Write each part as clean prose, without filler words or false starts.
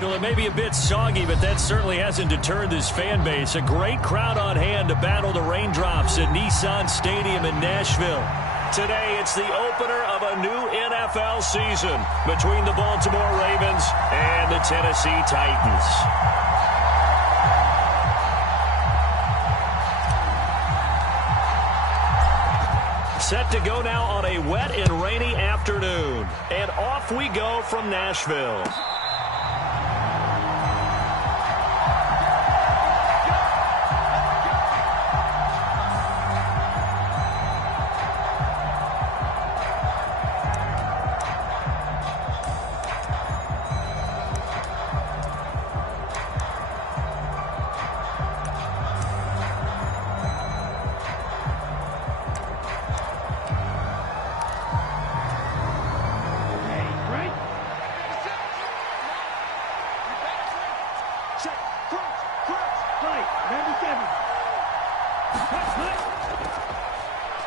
Well, it may be a bit soggy, but that certainly hasn't deterred this fan base. A great crowd on hand to battle the raindrops at Nissan Stadium in Nashville. Today, it's the opener of a new NFL season between the Baltimore Ravens and the Tennessee Titans. Set to go now on a wet and rainy afternoon. And off we go from Nashville.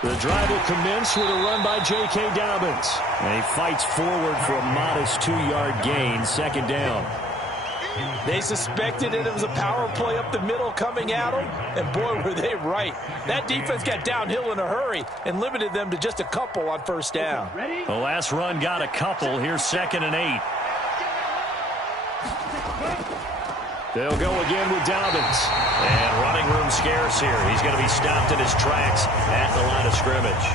The drive will commence with a run by J.K. Dobbins. And he fights forward for a modest 2-yard gain, second down. They suspected that it was a power play up the middle coming at them, and boy, were they right. That defense got downhill in a hurry and limited them to just a couple on first down. The last run got a couple. Here's 2nd and 8. They'll go again with Dobbins. And running room scarce here. He's going to be stopped in his tracks at the line of scrimmage.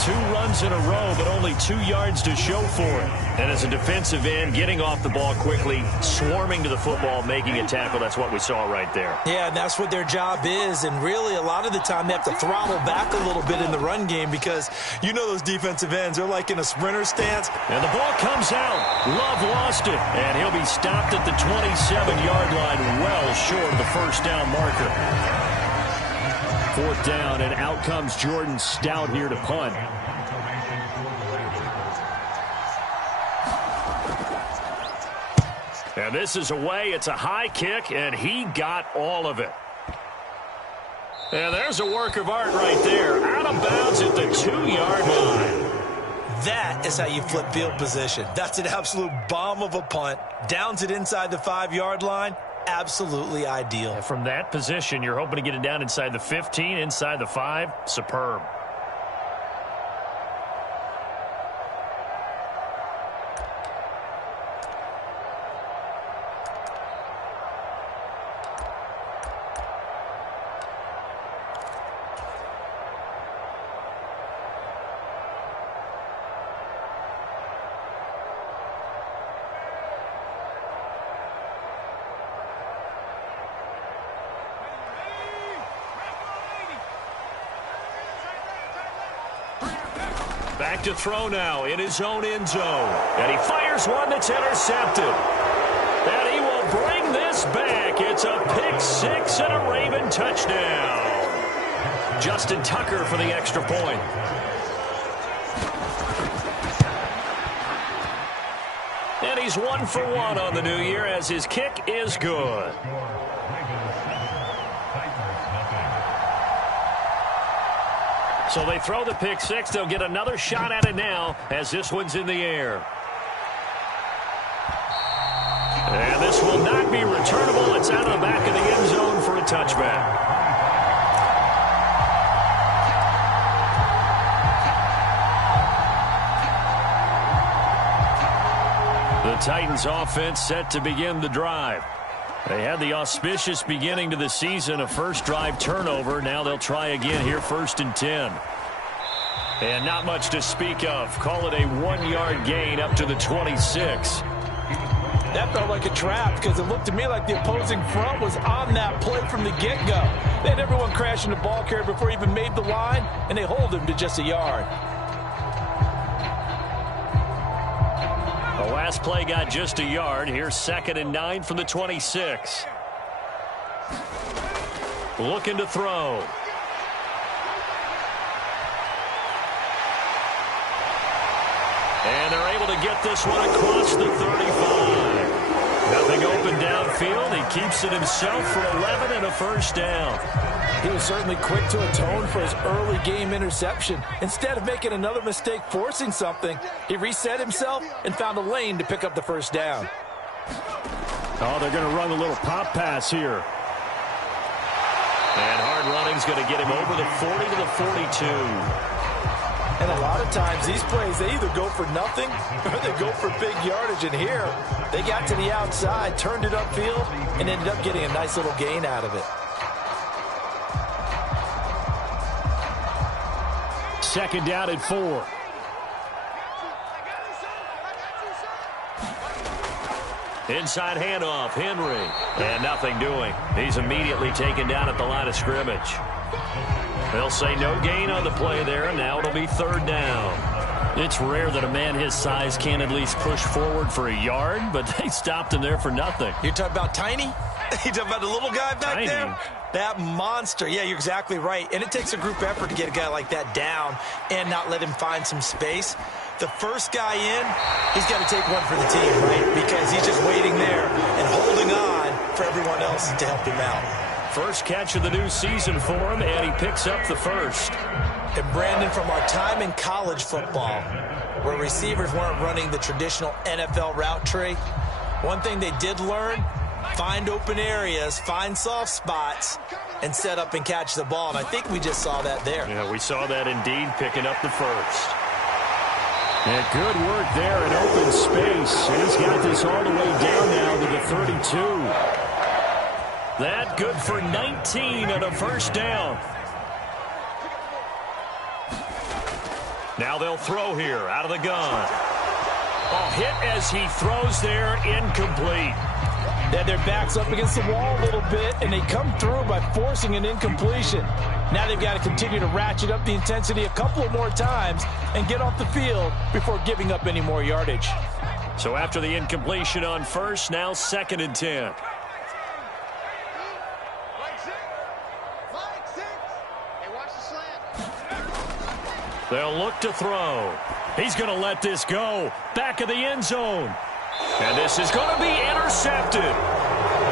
2 runs in a row, but only 2 yards to show for it. And as a defensive end, getting off the ball quickly, swarming to the football, making a tackle, that's what we saw right there. Yeah, and that's what their job is. And really, a lot of the time, they have to throttle back a little bit in the run game because you know those defensive ends, they're like in a sprinter stance. And the ball comes out. Love lost it. And he'll be stopped at the 27-yard line, well short of the first down marker. 4th down, and out comes Jordan Stout here to punt. And this is away. It's a high kick, and he got all of it. And there's a work of art right there. Out of bounds at the 2-yard line. That is how you flip field position. That's an absolute bomb of a punt. Downs it inside the 5-yard line. Absolutely ideal. And from that position, you're hoping to get it down inside the 15, inside the 5. Superb. Back to throw now in his own end zone. And he fires one that's intercepted. And he will bring this back. It's a pick-6 and a Raven touchdown. Justin Tucker for the extra point. And he's 1 for 1 on the new year as his kick is good. So they throw the pick-6. They'll get another shot at it now as this one's in the air. And this will not be returnable. It's out of the back of the end zone for a touchback. The Titans offense set to begin the drive. They had the auspicious beginning to the season, a first drive turnover. Now they'll try again here, 1st and 10. And not much to speak of. Call it a 1-yard gain up to the 26. That felt like a trap because it looked to me like the opposing front was on that play from the get-go. They had everyone crashing the ball carrier before he even made the line, and they hold him to just a yard. The last play got just a yard. Here's 2nd and 9 from the 26. Looking to throw. And they're able to get this one across the 35. Nothing open downfield. He keeps it himself for 11 and a first down. He was certainly quick to atone for his early game interception. Instead of making another mistake forcing something, he reset himself and found a lane to pick up the first down. Oh, they're going to run a little pop pass here. And hard running's going to get him over the 40 to the 42. And a lot of times these plays, they either go for nothing or they go for big yardage. And here, they got to the outside, turned it upfield, and ended up getting a nice little gain out of it. Second down at 4. Inside handoff, Henry. And nothing doing. He's immediately taken down at the line of scrimmage. They'll say no gain on the play there, and now it'll be third down. It's rare that a man his size can't at least push forward for a yard, but they stopped him there for nothing. You're talking about Tiny? You're talking about the little guy back there? That monster. Yeah, you're exactly right. And it takes a group effort to get a guy like that down and not let him find some space. The first guy in, he's got to take one for the team, right? Because he's just waiting there and holding on for everyone else to help him out. First catch of the new season for him, and he picks up the first. And Brandon, from our time in college football, where receivers weren't running the traditional NFL route tree, one thing they did learn, find open areas, find soft spots, and set up and catch the ball. And I think we just saw that there. Yeah, we saw that indeed, picking up the first. And good work there in open space. He's got this all the way down now to the 32. That good for 19 and a first down. Now they'll throw here out of the gun. Oh, hit as he throws there, incomplete. That their backs up against the wall a little bit, and they come through by forcing an incompletion. Now they've got to continue to ratchet up the intensity a couple of more times and get off the field before giving up any more yardage. So after the incompletion on first, now 2nd and 10. They'll look to throw. He's going to let this go. Back of the end zone. And this is going to be intercepted.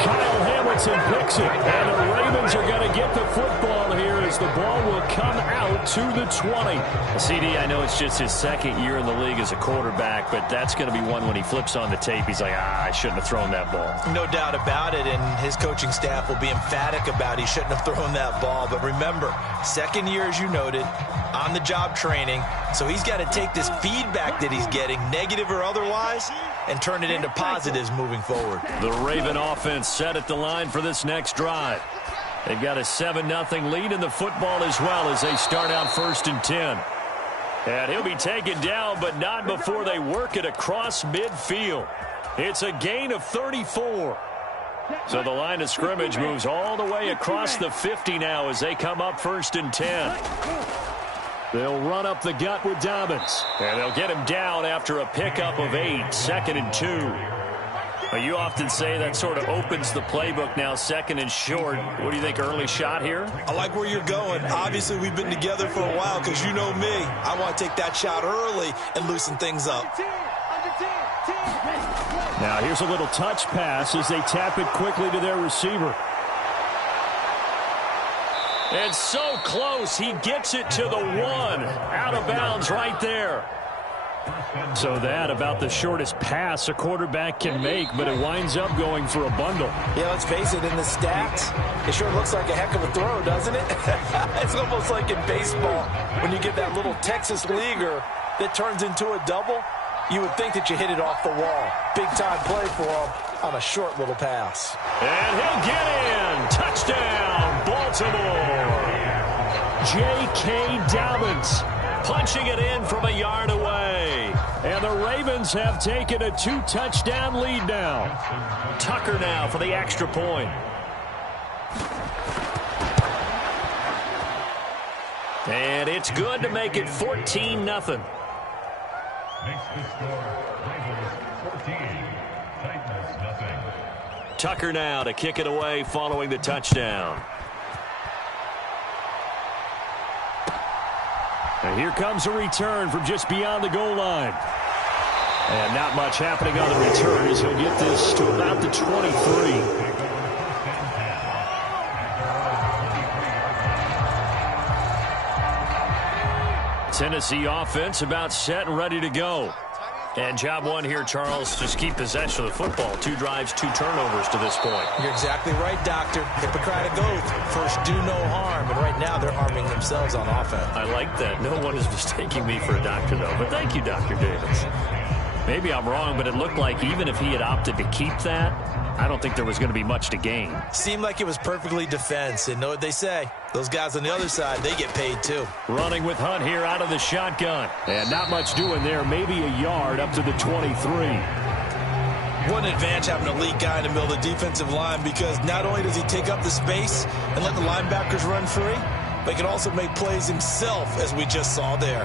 Kyle Hamilton picks it. And the Ravens are going to get the football here as the ball will come out to the 20. CD, I know it's just his second year in the league as a quarterback, but that's going to be one when he flips on the tape. He's like, I shouldn't have thrown that ball. No doubt about it, and his coaching staff will be emphatic about he shouldn't have thrown that ball. But remember, second year, as you noted, on-the-job training, so he's got to take this feedback that he's getting, negative or otherwise, and turn it into positives moving forward. The Raven offense set at the line for this next drive. They've got a 7-0 lead in the football as well as they start out 1st and 10. And he'll be taken down, but not before they work it across midfield. It's a gain of 34. So the line of scrimmage moves all the way across the 50 now as they come up 1st and 10. They'll run up the gut with Dobbins. And they'll get him down after a pickup of 8, 2nd and 2. Well, you often say that sort of opens the playbook now, 2nd and short. What do you think, early shot here? I like where you're going. Obviously, we've been together for a while because you know me. I want to take that shot early and loosen things up. Now, here's a little touch pass as they tap it quickly to their receiver. And so close, he gets it to the 1. Out of bounds right there. So that about the shortest pass a quarterback can make, but it winds up going for a bundle. Yeah, let's face it, in the stats, it sure looks like a heck of a throw, doesn't it? It's almost like in baseball when you get that little Texas leaguer that turns into a double. You would think that you hit it off the wall. Big-time play for him on a short little pass. And he'll get in. Touchdown, Baltimore. J.K. Dobbins punching it in from a yard away. And the Ravens have taken a 2-touchdown lead now. Tucker now for the extra point. And it's good to make it 14-0. Tucker now to kick it away following the touchdown. And here comes a return from just beyond the goal line. And not much happening on the return as he'll get this to about the 23. Tennessee offense about set and ready to go. And job one here, Charles, just keep possession of the football. 2 drives, 2 turnovers to this point. You're exactly right, Doctor. Hippocratic oath. First, do no harm. And right now, they're harming themselves on offense. I like that. No one is mistaking me for a doctor, though. But thank you, Dr. Davis. Maybe I'm wrong, but it looked like even if he had opted to keep that, I don't think there was going to be much to gain. Seemed like it was perfectly defense. And know what they say? Those guys on the other side, they get paid too. Running with Hunt here out of the shotgun. And not much doing there. Maybe a yard up to the 23. What an advantage having a elite guy in the middle of the defensive line, because not only does he take up the space and let the linebackers run free, but he can also make plays himself, as we just saw there.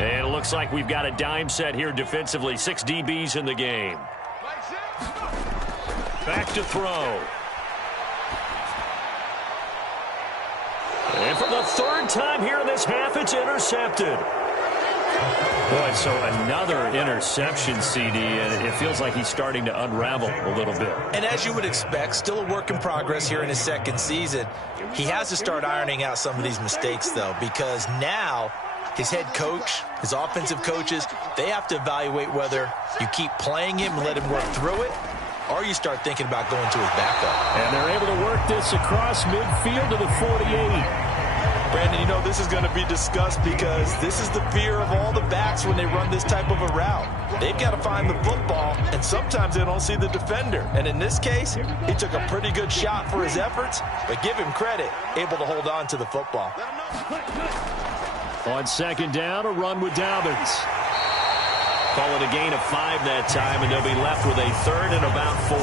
And it looks like we've got a dime set here defensively. 6 DBs in the game. Back to throw. And for the 3rd time here in this half, it's intercepted. Boy, so another interception, CD, and it feels like he's starting to unravel a little bit. And as you would expect, still a work in progress here in his 2nd season. He has to start ironing out some of these mistakes, though, because now his head coach, his offensive coaches, they have to evaluate whether you keep playing him and let him work through it, or you start thinking about going to his backup. And they're able to work this across midfield to the 48. Brandon, you know this is going to be discussed because this is the fear of all the backs when they run this type of a route. They've got to find the football, and sometimes they don't see the defender. And in this case, he took a pretty good shot for his efforts, but give him credit, able to hold on to the football. On 2nd down, a run with Dobbins. Call it a gain of 5 that time, and they'll be left with a 3rd and about 4.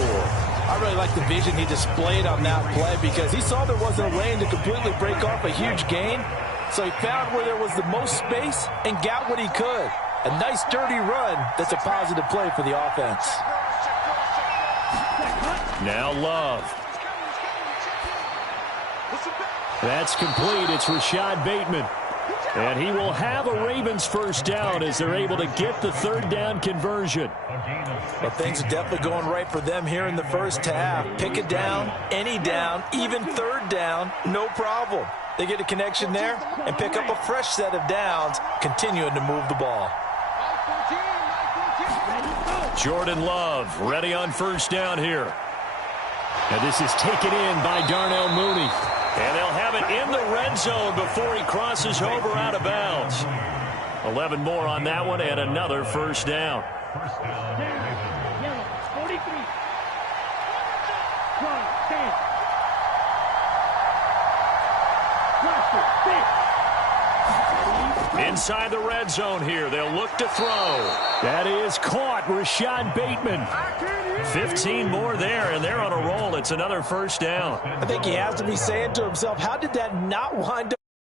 I really like the vision he displayed on that play, because he saw there wasn't a lane to completely break off a huge gain. So he found where there was the most space and got what he could. A nice, dirty run that's a positive play for the offense. Now Love. That's complete. It's Rashad Bateman. And he will have a Ravens 1st down as they're able to get the 3rd down conversion. Well, things are definitely going right for them here in the 1st half. Pick it down, any down, even 3rd down, no problem. They get a connection there and pick up a fresh set of downs, continuing to move the ball. Jordan Love ready on 1st down here. And this is taken in by Darnell Mooney. And they'll have it in the red zone before he crosses over out of bounds. 11 more on that one and another 1st down. Inside the red zone here, they'll look to throw. That is caught, Rashad Bateman. 15 more there, and they're on a roll. It's another 1st down. I think he has to be saying to himself, how did that not wind up?